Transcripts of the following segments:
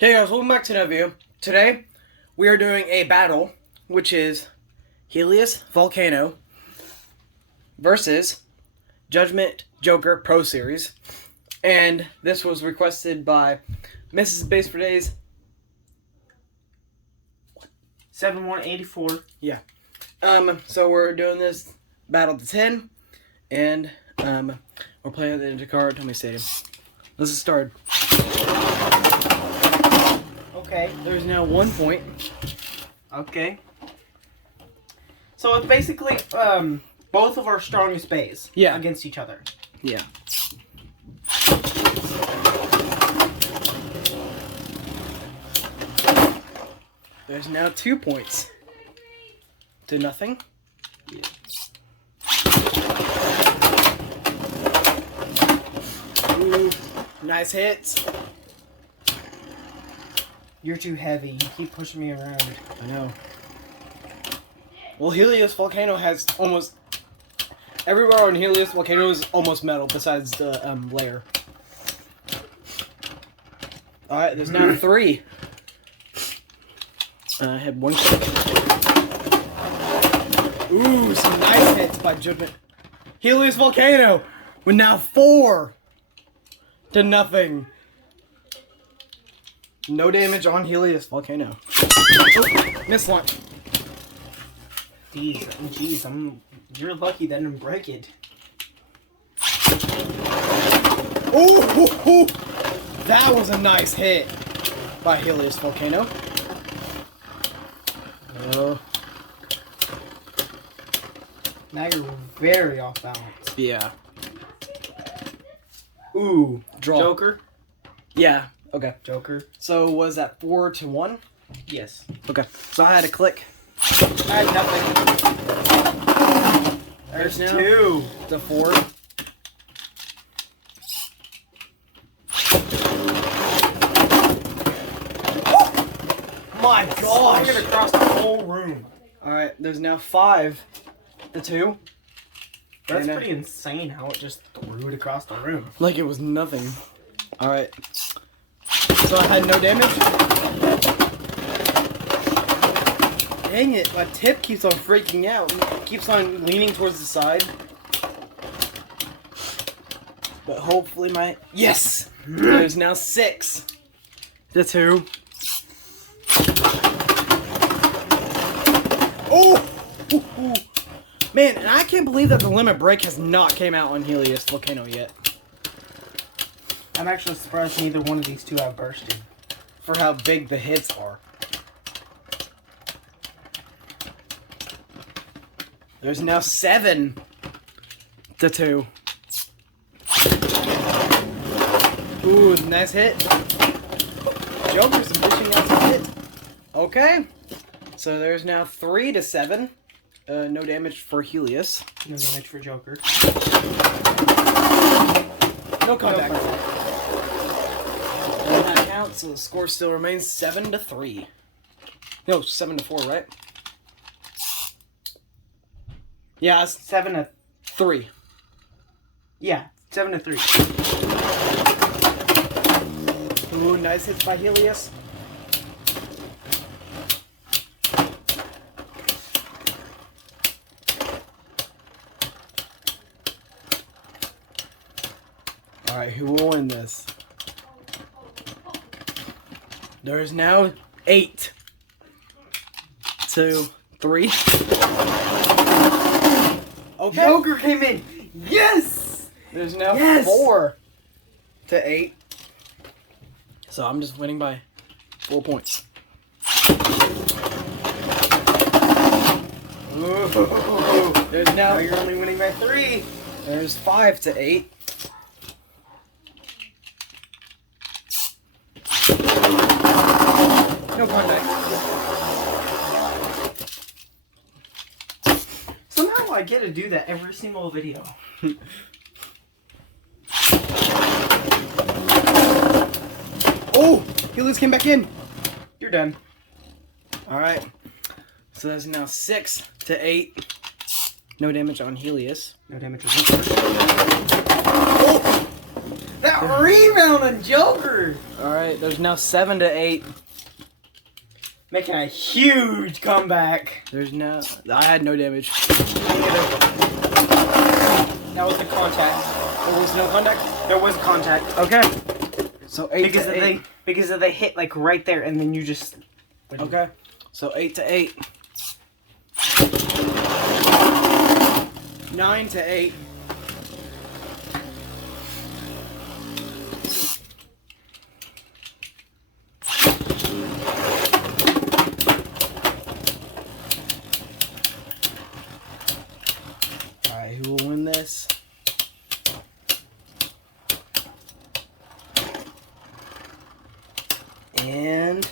Hey guys, welcome back to another video. Today, we are doing a battle, which is Helios Volcano versus Judgement Joker Pro Series. And this was requested by Mrs. Beyz for Dayz. 7184. Yeah. So we're doing this battle to 10, and we're playing at the Dakar Tommy Stadium. Let's get started. Okay. There's now 1 point. Okay. So it's basically both of our strongest Beyz against each other. Yeah. There's now 2 points to nothing. Yeah. Ooh, nice hits. You're too heavy. You keep pushing me around. I know. Well, Helios Volcano has almost everywhere on Helios Volcano is almost metal besides the layer. All right, there's now 3. I had 1 click. Ooh, some nice hits by Judgement. Helios Volcano with now 4 to nothing. No damage on Helios Volcano. Oh, miss launch. Jeez, you're lucky that didn't break it. Ooh, that was a nice hit by Helios Volcano. Oh. Now you're very off balance. Yeah. Ooh, Draw. Joker. Yeah. Okay. Joker. So was that 4 to 1? Yes. Okay. So I had to click. I had nothing. There's 2 to 4. My gosh! I'm gonna cross the whole room. All right. There's now 5 to 2. That's pretty insane how it just threw it across the room. Like it was nothing. All right. So I had no damage. Dang it, my tip keeps on freaking out. It keeps on leaning towards the side. But hopefully my... Yes! There's now 6 to 2. Oh! Ooh, ooh. Man, and I can't believe that the limit break has not came out on Helios Volcano yet. I'm actually surprised neither one of these two have bursted. For how big the hits are. There's now 7 to 2. Ooh, nice hit. Joker's dishing out some hit. Okay. So there's now 3 to 7. No damage for Helios. No damage for Joker. No comeback. And that counts, so the score still remains 7 to 3. No, 7 to 4, right? Yeah, it's 7 to 3. Yeah, 7 to 3. Ooh, nice hits by Helios. Alright, who will win this? There is now 8 to 3. Okay. Joker came in. Yes. There's now 4 to 8. So I'm just winning by 4 points. Ooh. There's Now now you're only winning by 3. there's 5 to 8. No contact. Somehow I get to do that every single video. Oh, Helios came back in. You're done. All right. So there's now 6 to 8. No damage on Helios. No damage. Oh. That rebound on Joker! Alright, there's now 7 to 8. Making a huge comeback. There's no... I had no damage. That was the contact. There was no contact? There was contact. Okay. So 8 because to 8. Because they hit like right there and then you just... Okay. So 8 to 8. 9 to 8. Alright, who will win this? And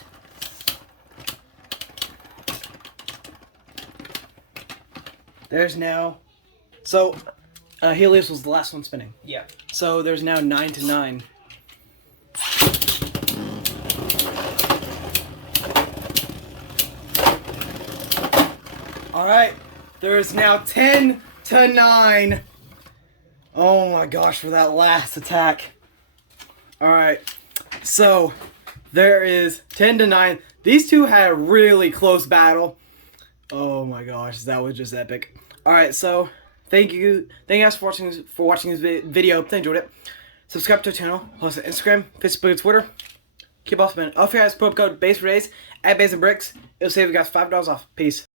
there's now, so Helios was the last one spinning. Yeah. So there's now 9 to 9. All right, there's now 10 to 9. Oh my gosh, for that last attack. All right, so there is 10 to 9. These two had a really close battle. Oh my gosh, that was just epic. All right, so thank you guys for watching this video. If you enjoyed it, subscribe to the channel. Plus on Instagram, Facebook, and Twitter. Keep off spinning. If you guys promo code Beyz for Dayz at Beyz and Bricks, it'll save you guys $5 off. Peace.